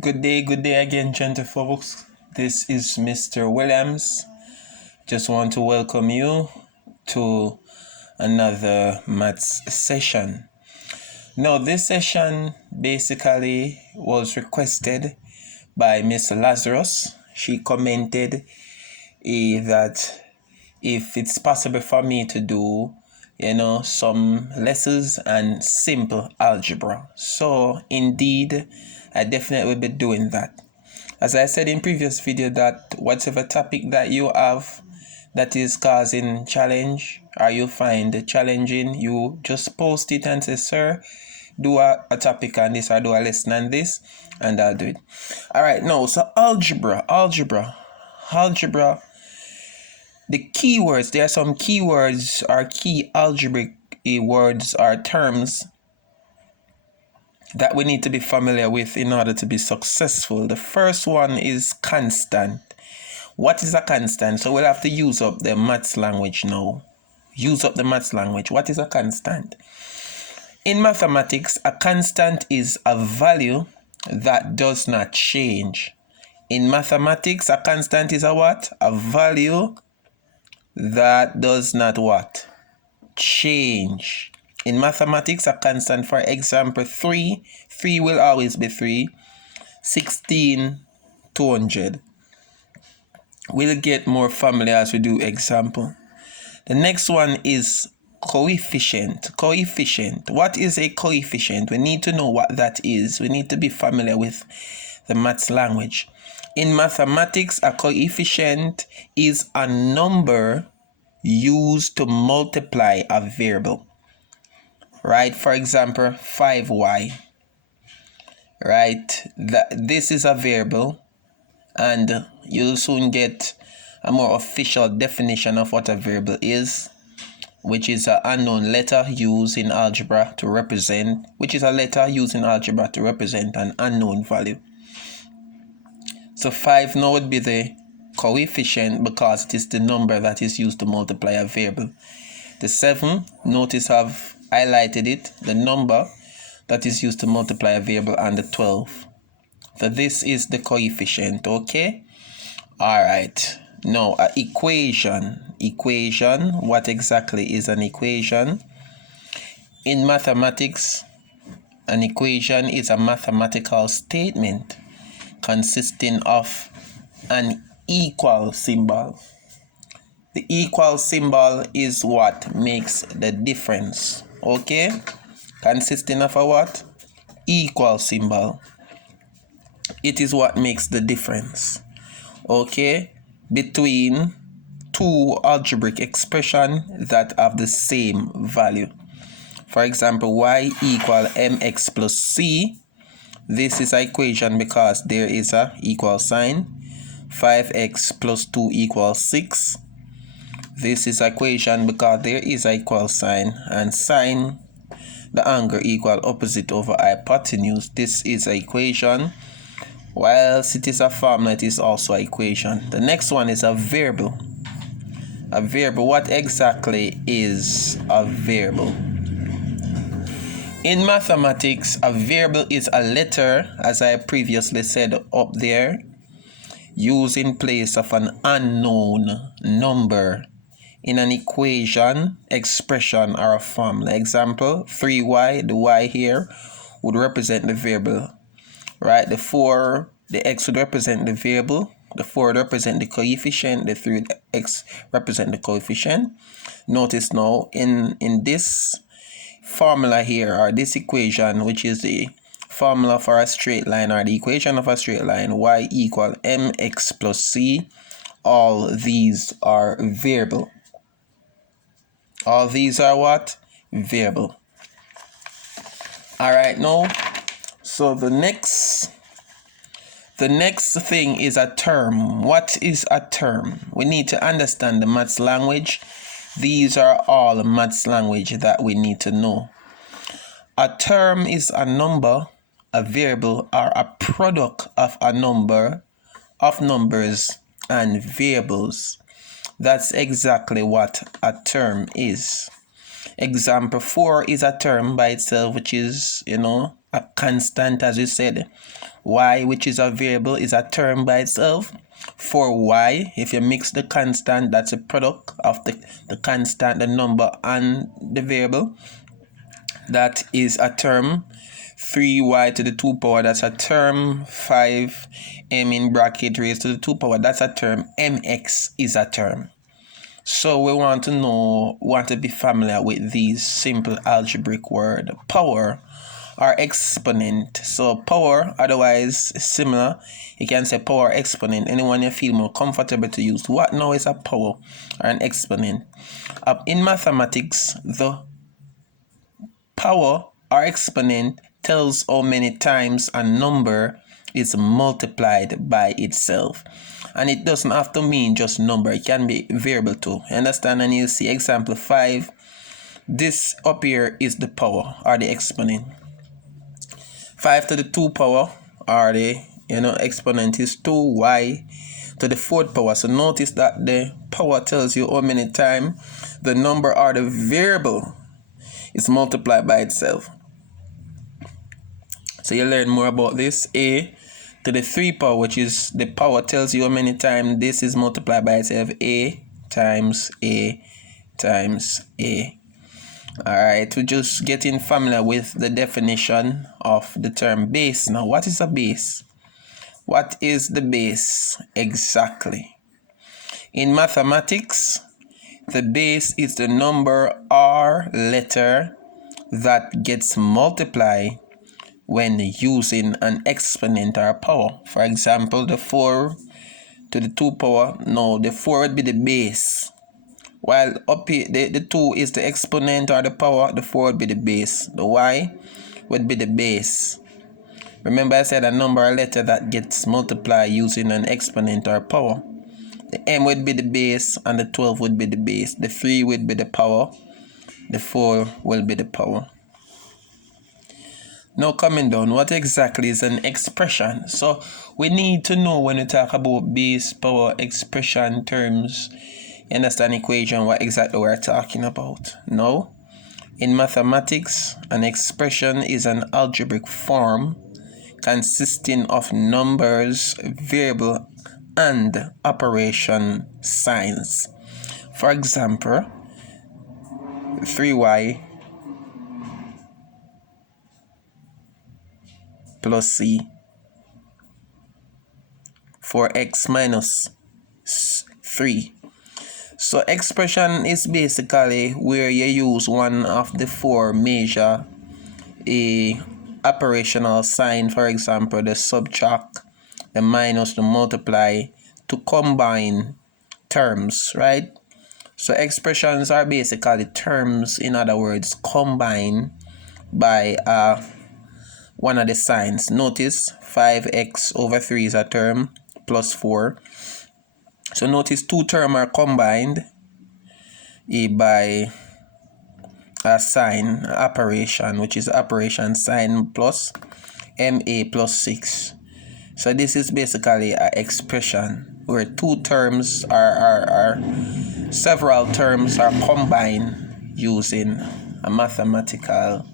Good day again, gentlefolks. This is Mr. Williams. Just want to welcome you to another maths session. Now, this session basically was requested by Miss Lazarus. She commented that if it's possible for me to do some lessons and simple algebra. So indeed, I definitely will be doing that. As I said in previous video, that whatever topic that you have that is causing challenge or you find challenging, you just post it and say, sir, do a topic on this or do a lesson on this, and I'll do it. All right, now, so algebra. The keywords, there are some keywords or key algebraic words or terms that we need to be familiar with in order to be successful. The first one is constant. What is a constant? So we'll have to use up the maths language now. Use up the maths language. What is a constant? In mathematics, a constant is a value that does not change. In mathematics, a constant is a what? A value that does not what? Change. In mathematics, a constant, for example, 3 will always be 3. 16, 200. We'll get more familiar as we do example. The next one is coefficient. Coefficient. What is a coefficient? We need to know what that is. We need to be familiar with the maths language. In mathematics, a coefficient is a number used to multiply a variable. Right? For example, 5y. Right? This is a variable, and you'll soon get a more official definition of what a variable is, which is an unknown letter used in algebra to represent, an unknown value. So 5 now would be the coefficient because it is the number that is used to multiply a variable. The 7, notice I've highlighted it, the number that is used to multiply a variable, and the 12. So this is the coefficient, okay? All right. Now, an equation. Equation, what exactly is an equation? In mathematics, an equation is a mathematical statement consisting of an equal symbol. The equal symbol is what makes the difference, okay? Consisting of a what? Equal symbol. It is what makes the difference, okay, between two algebraic expressions that have the same value. For example, y equal mx plus c. This is an equation because there is a equal sign. 5x plus 2 equals 6. This is an equation because there is an equal sign, and sine the angle equal opposite over hypotenuse. This is an equation. Whilst it is a formula, it is also an equation. The next one is a variable. A variable. What exactly is a variable? In mathematics, a variable is a letter, as I previously said up there, used in place of an unknown number in an equation, expression, or a formula. Example, 3y, the y here would represent the variable. Right, the 4, the x would represent the variable, the 4 would represent the coefficient, the 3 would x represent the coefficient. Notice now, in this formula here, or this equation, which is the formula for a straight line, or the equation of a straight line, y equal mx plus c, all these are variable. All these are what? Variable. All right, now, so the next thing is a term. What is a term? We need to understand the maths language. These are all maths language that we need to know. A term is a number, a variable, or a product of a number of numbers and variables. That's exactly what a term is. Example, 4 is a term by itself, which is, a constant, as we said. Y, which is a variable, is a term by itself. For y, if you mix the constant, that's a product of the constant, the number, and the variable. That is a term. 3y to the 2 power, that's a term. 5m in bracket raised to the 2 power, that's a term. Mx is a term. So we want to be familiar with these simple algebraic words, power or exponent. So power, otherwise similar, you can say power exponent. Anyone you feel more comfortable to use. What now is a power or an exponent? In mathematics, the power or exponent tells how many times a number is multiplied by itself. And it doesn't have to mean just number, it can be variable too. Understand? And you see example 5. This up here is the power or the exponent. 5 to the 2 power or the exponent is 2y to the 4th power. So notice that the power tells you how many times the number or the variable is multiplied by itself. So you learn more about this. A to the 3 power, which is the power tells you how many times this is multiplied by itself. A times A times A. Alright, we're just getting familiar with the definition of the term base. Now, what is a base? What is the base exactly? In mathematics, the base is the number or letter that gets multiplied when using an exponent or power. For example, the 4 to the 2 power, no, the 4 would be the base. While up here, the 2 is the exponent or the power, the 4 would be the base. The y would be the base. Remember I said a number or letter that gets multiplied using an exponent or power. The m would be the base and the 12 would be the base. The 3 would be the power. The 4 will be the power. Now coming down, what exactly is an expression? So we need to know when we talk about base, power, expression terms, you understand equation, what exactly we're talking about. Now, in mathematics, an expression is an algebraic form consisting of numbers, variable, and operation signs. For example, 3y plus c, 4x minus 3. So expression is basically where you use one of the 4 major operational sign, for example, the subtract, the minus, the multiply, to combine terms, right? So expressions are basically terms, in other words, combined by one of the signs. Notice 5x over 3 is a term, plus 4. So notice 2 terms are combined by a sign, operation, which is operation sign plus ma plus 6. So this is basically an expression where 2 terms are several terms are combined using a mathematical